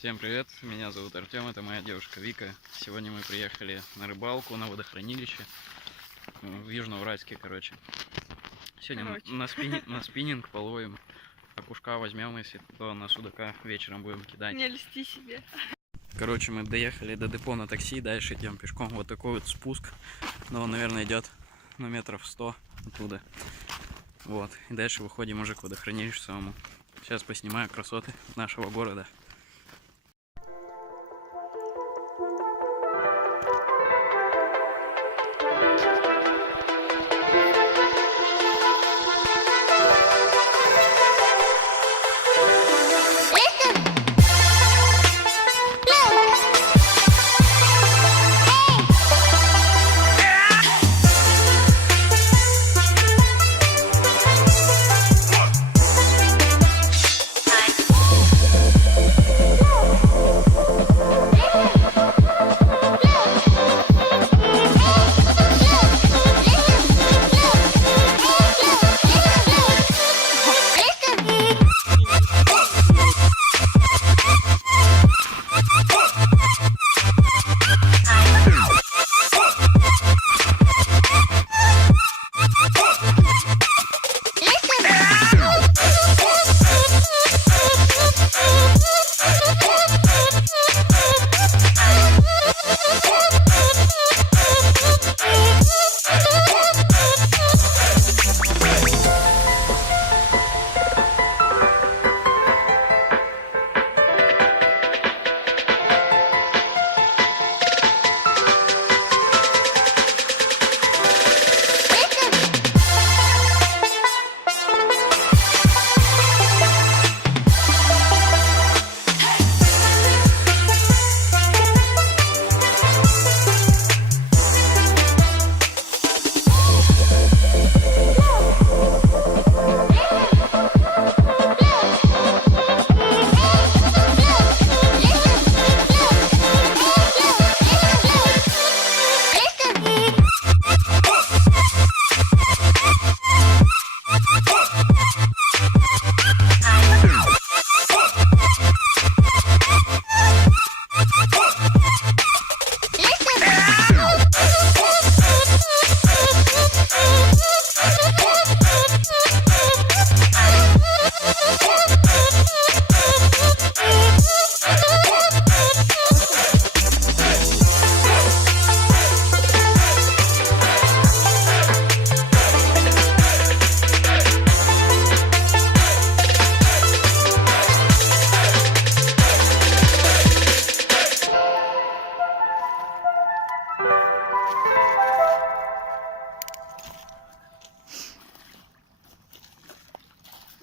Всем привет, меня зовут Артем, это моя девушка Вика. Сегодня мы приехали на рыбалку, на водохранилище в Южноуральске, короче. Сегодня на спиннинг половим, окушка возьмем, если то на судака вечером будем кидать. Не льсти себе. Короче, мы доехали до депо на такси, дальше идем пешком. Вот такой вот спуск, но он, наверное, идет на метров 100 оттуда. Вот, и дальше выходим уже к водохранилищу самому. Сейчас поснимаю красоты нашего города.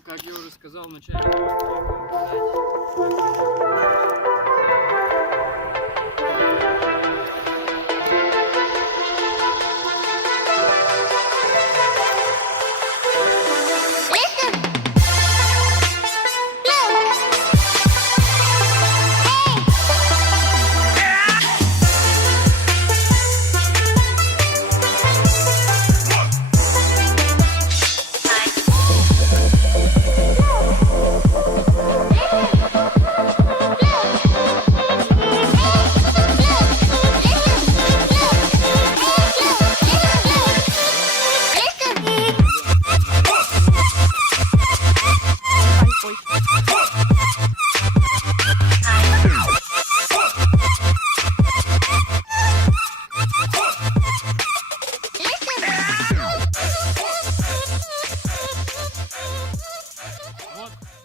Как я уже сказал в начале,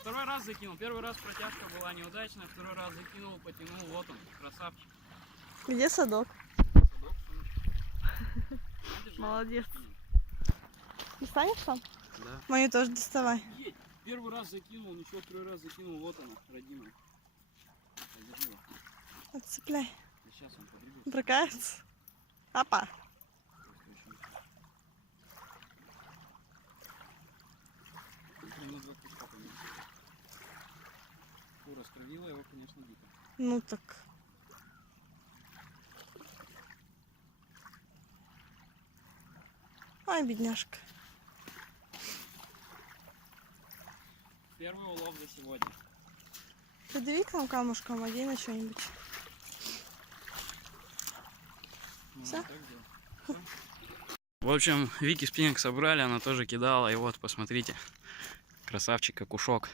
второй раз закинул. Первый раз протяжка была неудачная, второй раз закинул, потянул. Вот он, красавчик. Где садок? Садок, Молодец. Достанешь сам? да. Мою тоже доставай. Едь. Первый раз закинул, ничего, второй раз закинул. Вот она, родимая. Отцепляй. Сейчас он подвигается. Брыкается. Опа. Раскровила его, конечно, дико. Ну так. Ай, бедняжка. Первый улов за сегодня. Придави к нам камушком, одень на что-нибудь. Всё? В общем, Вики спиннинг собрали, она тоже кидала. И вот, посмотрите, красавчик, окушок.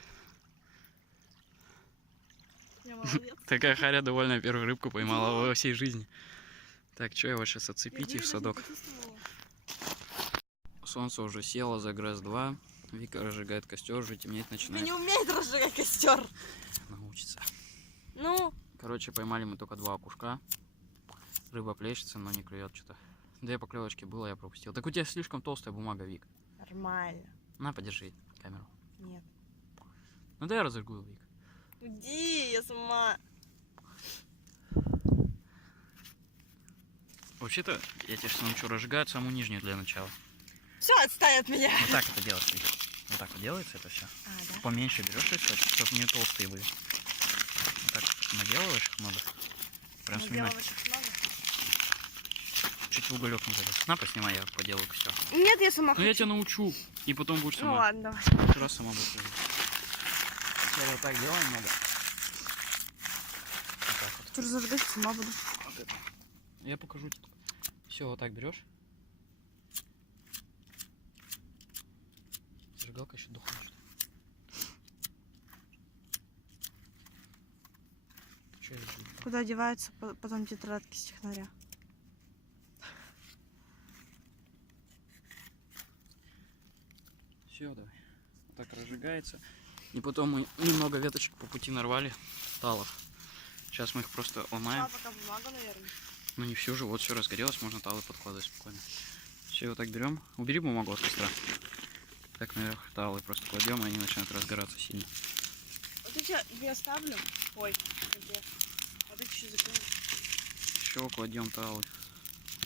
Я молодец. Такая Харя довольно первую рыбку поймала во всей жизни. Так, что его сейчас отцепить и в садок. Солнце уже село за грыз 2. Вика разжигает костер, уже темнеть Вы начинает. не умеет разжигать костер. Научится. Ну, Короче, поймали мы только 2 окушка. Рыба плещется, но не клюет что-то. 2 поклевочки было, я пропустил. Так у тебя слишком толстая бумага, Вик. нормально. На, подержи камеру. Нет. Ну да я разожгу, Вик. Уйди, я сама. Вообще-то, я тебя сейчас научу разжигать саму нижнюю для начала. Все, отстань от меня. Вот так это делать, Вик. Вот так вот делается это все. А, да? Поменьше берешь и все, чтобы не толстые были. Вот так наделываешь их много. Прям сминай. Чуть в уголек не залез. На, поснимай, я поделаю костер. Нет, я сама Ну я тебя научу. И потом будешь Ну сама. ладно, давай. Лучше раз сама будешь делать. Сначала вот так делаем много. Вот так вот. Что разожгать, сама буду. Вот это. Я покажу тебе. Все, вот так берешь. Зажигалка еще духом. Что я вижу? Куда деваются потом тетрадки с технаря? Все, давай. Вот так разжигается. И потом мы немного веточек по пути нарвали. Талов. Сейчас мы их просто ломаем. Пока бумага, наверное. Ну не все же, вот все разгорелось, можно талы подкладывать спокойно. Все, вот так берем. Убери бумагу от костра. Так наверх талы просто кладем, и они начинают разгораться сильно. Вот эти я оставлю. Ой, где? Вот эти еще закрою. Еще кладем талы,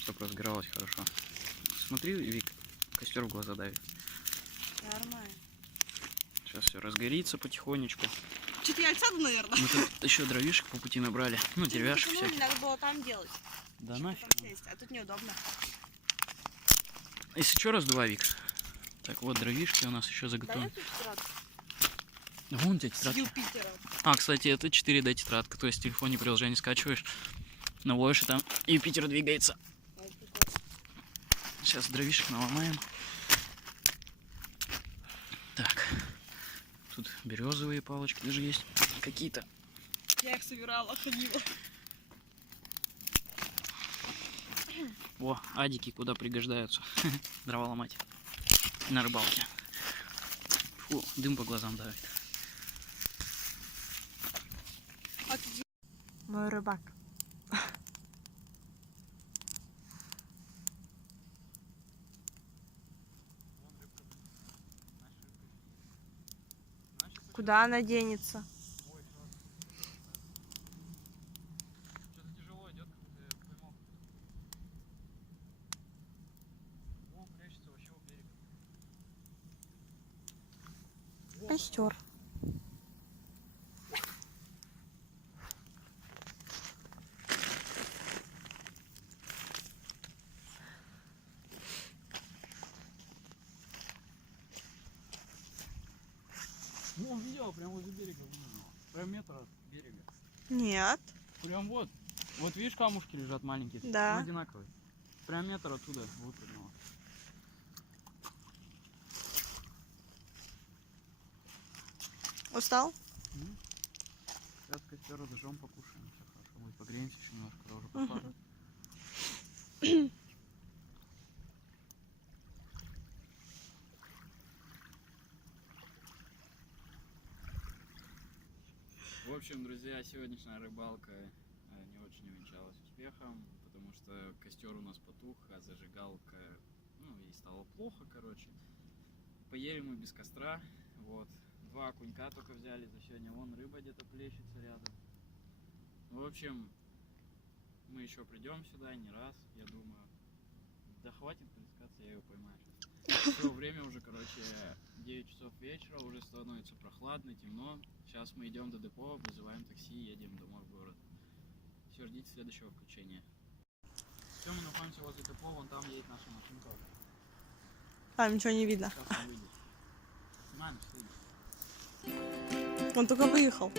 чтобы разгоралось хорошо. Смотри, Вик, костер в глаза давит. Нормально. Сейчас все разгорится потихонечку. Что-то я отсяду, наверное. Мы тут еще дровишек по пути набрали. Ну, деревяшек Почему всяких. надо было там делать? Да Чтобы нафиг. там сесть, а тут неудобно. Если что, раз два, Вик. Так, вот дровишки у нас еще Да заготовлены. нет тетрадку? Вон у тебя С тетрадка. Юпитера. А, кстати, это 4D тетрадка. То есть в телефоне приложение скачиваешь, наводишь, и там Юпитер двигается. Ой, прикольно. Сейчас дровишек наломаем. Так. Тут березовые палочки даже есть какие-то. Я их собирала, ходила. О, адики куда пригождаются. Дрова ломать. На рыбалке. Фу, дым по глазам давит. Мой рыбак. Куда она денется? Что-то тяжело идет, как будто я поймал. О, прячется вообще у берега. Костер. Ну, он видел, прям возле берега вынырнул. Прям метр от берега. Нет. Прям вот. Вот видишь, камушки лежат маленькие. Да. Ну, одинаковые. Прям метр оттуда выпрыгнуло. Устал? Сейчас костер разожжем, покушаем. Все хорошо. Мы погреемся еще немножко, когда уже прохладно. В общем, друзья, сегодняшняя рыбалка не очень увенчалась успехом, потому что костер у нас потух, а зажигалка, ну, ей стало плохо, короче. Поели мы без костра, вот. 2 окунька только взяли за сегодня, вон рыба где-то плещется рядом. В общем, мы еще придем сюда не раз, я думаю. Да хватит плескаться, я ее поймаю сейчас. Все, время уже, короче, 9 часов вечера, уже становится прохладно, темно. Сейчас мы идем до депо, вызываем такси и едем домой в город. Все, ждите следующего включения. Все, мы находимся возле депо, вон там едет наша машинка. Там ничего не видно. Сейчас он выйдет. Снимаем, следующий. Он только выехал.